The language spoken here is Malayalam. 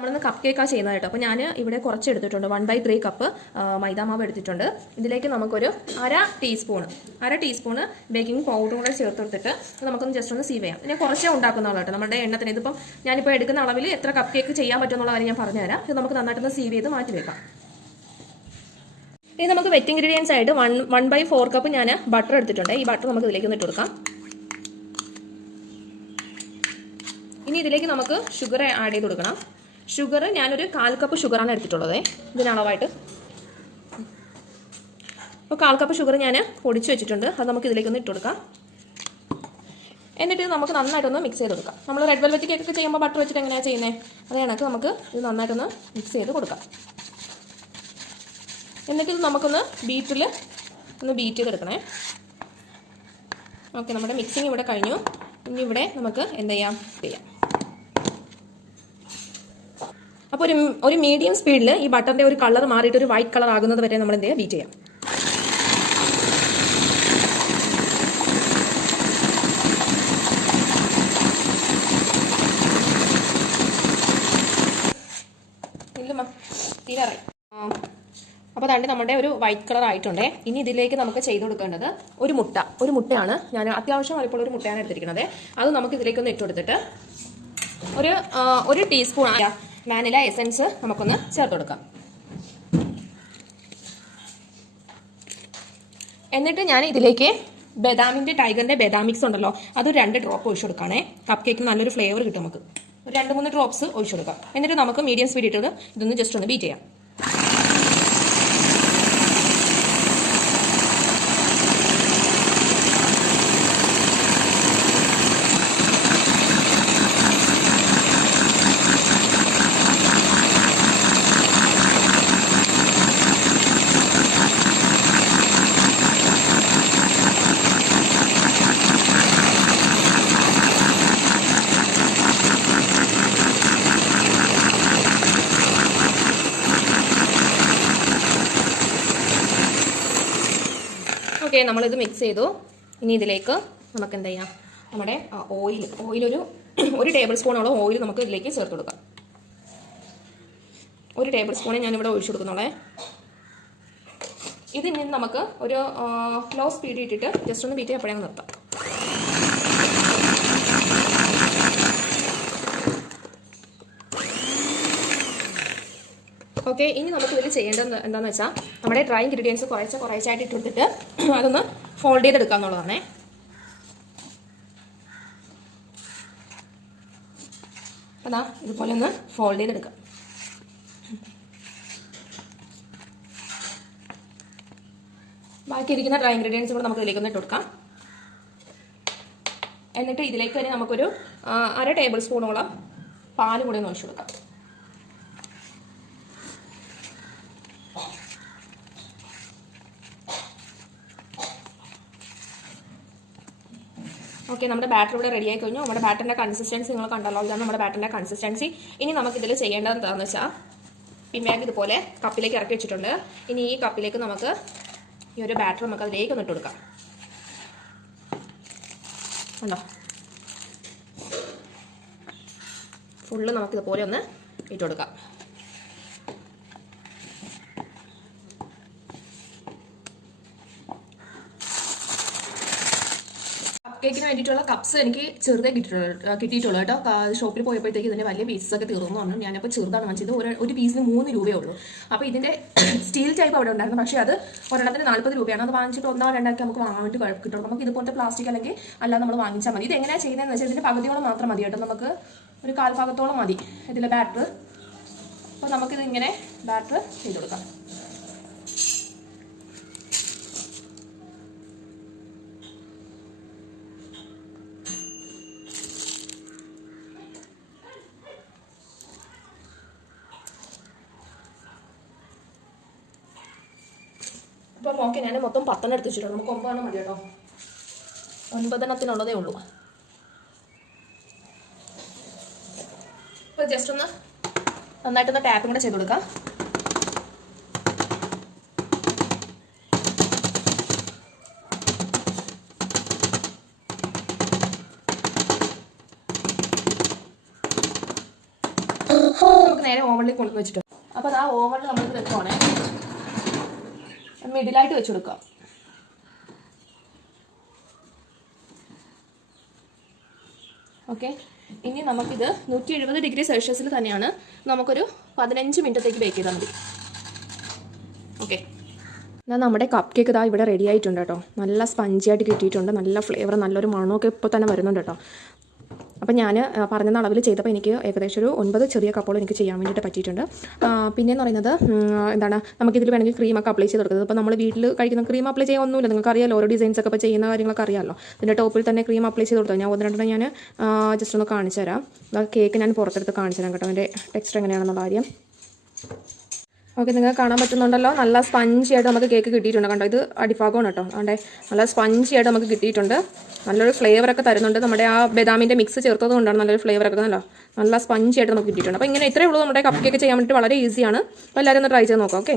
നമ്മളിന്ന് കപ്പ് കേക്കാണ് ചെയ്യുന്നത് കേട്ടോ. അപ്പോൾ ഞാൻ ഇവിടെ കുറച്ച് എടുത്തിട്ടുണ്ട്. 1/3 കപ്പ് മൈദാമാവ് എടുത്തിട്ടുണ്ട്. ഇതിലേക്ക് നമുക്കൊരു അര ടീസ്പൂണ് ബേക്കിംഗ് പൗഡർ കൂടെ ചേർത്ത് കൊടുത്തിട്ട് നമുക്കൊന്ന് ജസ്റ്റ് ഒന്ന് സീവ് ചെയ്യാം. ഞാൻ കുറച്ചേ ഉണ്ടാക്കുന്നുള്ളൂ കേട്ടോ. നമ്മുടെ എണ്ണത്തിന് ഇതിപ്പം ഞാനിപ്പോൾ എടുക്കുന്ന അളവിൽ എത്ര കപ്പ് കേക്ക് ചെയ്യാൻ പറ്റുമെന്നുള്ള കാര്യം ഞാൻ പറഞ്ഞുതരാം. ഇത് നമുക്ക് നന്നായിട്ടൊന്ന് സീവ് ചെയ്ത് മാറ്റി വെക്കാം. ഇനി നമുക്ക് വെറ്റ് ഇൻഗ്രീഡിയൻസ് ആയിട്ട് 1/4 കപ്പ് ഞാൻ ബട്ടർ എടുത്തിട്ടുണ്ട്. ഈ ബട്ടർ നമുക്ക് ഇതിലേക്ക് ഒന്ന് ഇട്ട് കൊടുക്കാം. ഇനി ഇതിലേക്ക് നമുക്ക് ഷുഗർ ആഡ് ചെയ്ത് കൊടുക്കണം. ഷുഗർ ഞാനൊരു 1/4 കപ്പ് ഷുഗറാണ് എടുത്തിട്ടുള്ളത് ഇതിനളവായിട്ട്. അപ്പോൾ 1/4 കപ്പ് ഷുഗർ ഞാൻ പൊടിച്ച് വെച്ചിട്ടുണ്ട്. അത് നമുക്ക് ഇതിലേക്കൊന്ന് ഇട്ട് കൊടുക്കാം. എന്നിട്ട് നമുക്ക് നന്നായിട്ടൊന്ന് മിക്സ് ചെയ്ത് കൊടുക്കാം. നമ്മൾ റെഡ് വെൽവെറ്റ് കേക്കൊക്കെ ചെയ്യുമ്പോൾ ബട്ടർ വെച്ചിട്ട് എങ്ങനെയാണ് ചെയ്യുന്നത്, അത് കണക്ക് നമുക്ക് ഇത് നന്നായിട്ടൊന്ന് മിക്സ് ചെയ്ത് കൊടുക്കാം. എന്നിട്ട് ഇത് നമുക്കൊന്ന് ബീറ്റ് ചെയ്തെടുക്കണേ. ഓക്കെ, നമ്മുടെ മിക്സിങ് ഇവിടെ കഴിഞ്ഞു. ഇനി ഇവിടെ നമുക്ക് എന്ത് ചെയ്യാം. അപ്പോൾ ഒരു മീഡിയം സ്പീഡിൽ ഈ ബട്ടറിന്റെ ഒരു കളർ മാറിയിട്ട് ഒരു വൈറ്റ് കളർ ആകുന്നത് വരെ നമ്മൾ എന്ത് ചെയ്യാം, ബീറ്റ് ചെയ്യാം. അപ്പോൾ അതുകൊണ്ട് നമ്മുടെ ഒരു വൈറ്റ് കളർ ആയിട്ടുണ്ട്. ഇനി ഇതിലേക്ക് നമുക്ക് ചെയ്ത് കൊടുക്കേണ്ടത് ഒരു മുട്ടയാണ്. ഞാൻ അത്യാവശ്യം വലിപ്പമുള്ള ഒരു മുട്ടയാണ് എടുത്തിരിക്കുന്നത്. അത് നമുക്ക് ഇതിലേക്കൊന്ന് ഇട്ട് കൊടുത്തിട്ട് ഒരു ടീസ്പൂൺ വാനില എസൻസ് നമുക്കൊന്ന് ചേർത്ത് കൊടുക്കാം. എന്നിട്ട് ഞാൻ ഇതിലേക്ക് ടൈഗറിന്റെ ബദാം മിക്സ് ഉണ്ടല്ലോ, അതൊരു 2 ഡ്രോപ്പ് ഒഴിച്ചു കൊടുക്കുകയാണേ. കപ്പ് കേക്കിന് നല്ലൊരു ഫ്ലേവർ കിട്ടും. നമുക്ക് ഒരു 2-3 ഡ്രോപ്സ് ഒഴിച്ചു കൊടുക്കാം. എന്നിട്ട് നമുക്ക് മീഡിയം സ്പീഡ് ഇട്ടത് ഇതൊന്ന് ജസ്റ്റ് ഒന്ന് ബീറ്റ് ചെയ്യാം. ഓക്കെ, നമ്മളിത് മിക്സ് ചെയ്തു. ഇനി ഇതിലേക്ക് നമുക്ക് എന്ത് ചെയ്യാം, നമ്മുടെ ഓയിൽ ഒരു ടേബിൾ സ്പൂണോളം ഓയിൽ നമുക്ക് ഇതിലേക്ക് ചേർത്ത് കൊടുക്കാം. ഒരു ടേബിൾ സ്പൂണേ ഞാനിവിടെ ഒഴിച്ചു കൊടുക്കുന്നുള്ളേ. ഇതിൽ നിന്ന് നമുക്ക് ഒരു ലോ സ്പീഡ് ഇട്ടിട്ട് ജസ്റ്റ് ഒന്ന് ബീറ്റ് എപ്പോഴാണ് നിർത്താം. ഓക്കെ, ഇനി നമുക്ക് ഇതിൽ ചെയ്യേണ്ടത് എന്താണെന്ന് വെച്ചാൽ നമ്മുടെ ഡ്രൈ ഇൻഗ്രീഡിയൻസ് കുറേശ്ശായിട്ട് ഇട്ട് കൊടുത്തിട്ട് അതൊന്ന് ഫോൾഡ് ചെയ്തെടുക്കുക എന്നുള്ളതാണേ. അതാ ഇതുപോലെ ഒന്ന് ഫോൾഡ് ചെയ്തെടുക്കാം. ബാക്കിയിരിക്കുന്ന ഡ്രൈ ഇൻഗ്രീഡിയൻസ് കൂടെ നമുക്ക് ഇതിലേക്കൊന്ന് ഇട്ട് കൊടുക്കാം. എന്നിട്ട് ഇതിലേക്ക് തന്നെ നമുക്കൊരു അര ടേബിൾ സ്പൂണോളം പാല് കൂടെ ഒന്ന് ഒഴിച്ചു കൊടുക്കാം. ഓക്കെ, നമ്മുടെ ബാറ്റർ ഇവിടെ റെഡി ആയി കഴിഞ്ഞു. നമ്മുടെ ബാറ്ററിൻ്റെ കൺസിസ്റ്റൻസി നിങ്ങൾ കണ്ടല്ലോ, ഇതാണ് നമ്മുടെ ബാറ്ററിൻ്റെ കൺസിസ്റ്റൻസി. ഇനി നമുക്കിതിൽ ചെയ്യേണ്ടത് എന്താണെന്ന് വെച്ചാൽ പിൻബാഗ് ഇതുപോലെ കപ്പിലേക്ക് ഇറക്കി വെച്ചിട്ടുണ്ട്. ഇനി ഈ കപ്പിലേക്ക് നമുക്ക് ഈ ഒരു ബാറ്റർ നമുക്ക് അതിലേക്ക് ഒന്ന് ഇട്ട് കൊടുക്കാം. ഉണ്ടോ, ഫുള്ള് നമുക്കിതുപോലെ ഒന്ന് ഇട്ട് കൊടുക്കാം. കേക്കിന് വേണ്ടിയിട്ടുള്ള കപ്സ് എനിക്ക് ചെറുതേ കിട്ടിയിട്ടുള്ളൂ കേട്ടോ. ഷോപ്പിൽ പോയപ്പോഴത്തേക്ക് ഇതിൻ്റെ വലിയ പീസസ് ഒക്കെ തീർന്നു പറഞ്ഞു. ഞാനപ്പോൾ ചെറുതാണ് വാങ്ങിച്ചത്. ഒരു പീസിന് 3 രൂപയേ ഉള്ളൂ. അപ്പോൾ ഇതിൻ്റെ സ്റ്റീൽ ടൈപ്പ് അവിടെ ഉണ്ടായിരുന്നു, പക്ഷേ അത് ഒരെണ്ണത്തിന് 40 രൂപയാണ്. അത് വാങ്ങിച്ചിട്ട് 1-2 നമുക്ക് വാങ്ങാൻ വേണ്ടി കിട്ടും. നമുക്ക് ഇതുപോലത്തെ പ്ലാസ്റ്റിക് അല്ലെങ്കിൽ അല്ലാതെ നമ്മൾ വാങ്ങിച്ചാൽ മതി. ഇത് എങ്ങനെയാണ് ചെയ്യുന്നതെന്ന് വെച്ചാൽ ഇതിൻ്റെ പകുതിയോളം മാത്രം മതി കേട്ടോ. നമുക്ക് ഒരു 1/4 ഭാഗത്തോളം മതി ഇതിലെ ബാറ്റർ. അപ്പോൾ നമുക്കിത് ഇങ്ങനെ ബാറ്റർ ചെയ്ത് കൊടുക്കാം. ഇപ്പം ഓക്കെ, ഞാൻ മൊത്തം 10 എടുത്ത് വെച്ചിട്ടുണ്ട്. നമുക്ക് 9 മതി കേട്ടോ. 9 ഉള്ളൂ. ഇപ്പോൾ ജസ്റ്റ് ഒന്ന് നന്നായിട്ടൊന്ന് ടാപ്പും കൂടെ ചെയ്ത് കൊടുക്കാം. നേരെ ഓവനിലേക്ക് കൊണ്ടുവന്ന് വെച്ചിട്ടുണ്ട്. അപ്പോൾ ആ ഓവനിൽ നമ്മൾക്ക് വെക്കുവാണേ, മിഡിലായിട്ട് വെച്ച് കൊടുക്കാം. ഓക്കെ, ഇനി നമുക്കിത് 170 ഡിഗ്രി സെൽഷ്യസിൽ തന്നെയാണ് നമുക്കൊരു 15 മിനിറ്റത്തേക്ക് ബേക്ക് ചെയ്താൽ മതി. ഓക്കെ, എന്നാൽ നമ്മുടെ കപ്പ് കേക്ക് ഇതാ ഇവിടെ റെഡി ആയിട്ടുണ്ട് കേട്ടോ. നല്ല സ്പഞ്ചിയായിട്ട് കിട്ടിയിട്ടുണ്ട്, നല്ല ഫ്ലേവർ, നല്ലൊരു മണമൊക്കെ ഇപ്പോൾ തന്നെ വരുന്നുണ്ട് കേട്ടോ. അപ്പോൾ ഞാൻ പറഞ്ഞ അളവിൽ ചെയ്തപ്പോൾ എനിക്ക് ഏകദേശം ഒരു 9 ചെറിയ കപ്പോളം എനിക്ക് ചെയ്യാൻ വേണ്ടിയിട്ട് പറ്റിയിട്ടുണ്ട്. പിന്നെയെന്ന് പറയുന്നത് എന്താണ്, നമുക്കിതിൽ വേണമെങ്കിൽ ക്രീമൊക്കെ അപ്ലൈ ചെയ്ത് കൊടുക്കുന്നത്. ഇപ്പോൾ നമ്മൾ വീട്ടിൽ കഴിക്കുന്ന ക്രീം അപ്ലൈ ചെയ്യാൻ ഒന്നുമില്ല, നിങ്ങൾക്ക് അറിയാമല്ലോ, ഓരോ ഡിസൈൻസ് ഒക്കെ ഇപ്പോൾ ചെയ്യുന്ന കാര്യങ്ങളൊക്കെ അറിയാമല്ലോ. ഇതിൻ്റെ ടോപ്പിൽ തന്നെ ക്രീം അപ്ലൈ ചെയ്ത് കൊടുത്തത് ഞാൻ 1-2 ഞാൻ ജസ്റ്റ് ഒന്ന് കാണിച്ചു തരാം. കേക്ക് ഞാൻ പുറത്തെടുത്ത് കാണിച്ചു തരാം കേട്ടോ, അതിൻ്റെ ടെക്സ്ചർ എങ്ങനെയാണെന്നുള്ള കാര്യം. ഓക്കെ, നിങ്ങൾക്ക് കാണാൻ പറ്റുന്നുണ്ടല്ലോ, നല്ല സ്പഞ്ചി ആയിട്ട് നമുക്ക് കേക്ക് കിട്ടിയിട്ടുണ്ട് കണ്ടോ. ഇത് അടിഭാഗമാണ് കേട്ടോ, അതുകൊണ്ട് നല്ല സ്പഞ്ചി ആയിട്ട് നമുക്ക് കിട്ടിയിട്ടുണ്ട്. നല്ലൊരു ഫ്ലേവറൊക്കെ തരുന്നുണ്ട്, നമ്മുടെ ആ ബദാമിൻ്റെ മിക്സ് ചേർത്തത് കൊണ്ടാണ് നല്ലൊരു ഫ്ലേവറൊക്കെ നല്ല സ്പഞ്ചി ആയിട്ട് നമുക്ക് കിട്ടിയിട്ടുണ്ട്. അപ്പോൾ ഇങ്ങനെ ഇത്രയേ ഉള്ളൂ നമ്മുടെ കപ്പ് കേക്ക് ചെയ്യാൻ വേണ്ടിയിട്ട്, വളരെ ഈസിയാണ്. അപ്പോൾ എല്ലാവരും ഒന്ന് ട്രൈ ചെയ്ത് നോക്കാം. ഓക്കെ.